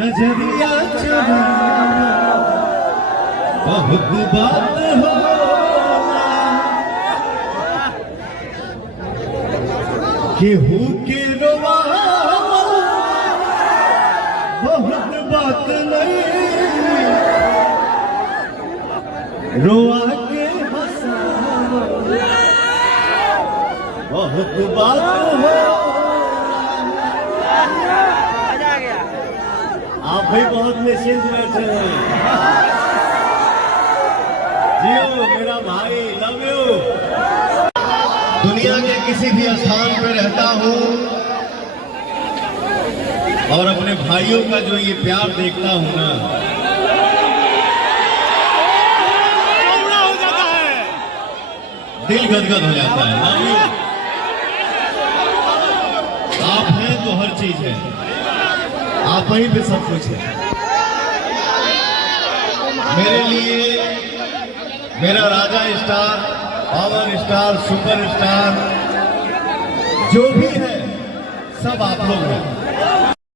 नजरिया चुराना बहुत बात हो, केहू के रोवा बहुत बात नहीं, रोआ के हंसाना बहुत बात हो। आप भी बहुत निश्चिंत बैठे हैं। जियो मेरा भाई, लव यू। दुनिया के किसी भी स्थान पर रहता हूँ और अपने भाइयों का जो ये प्यार देखता हूँ ना, हो जाता है, दिल गदगद हो जाता है। Love you. आप हैं तो हर चीज है, आप ही पे सब कुछ है। मेरे लिए मेरा राजा star, power star, super star जो भी है सब आप लोग हैं।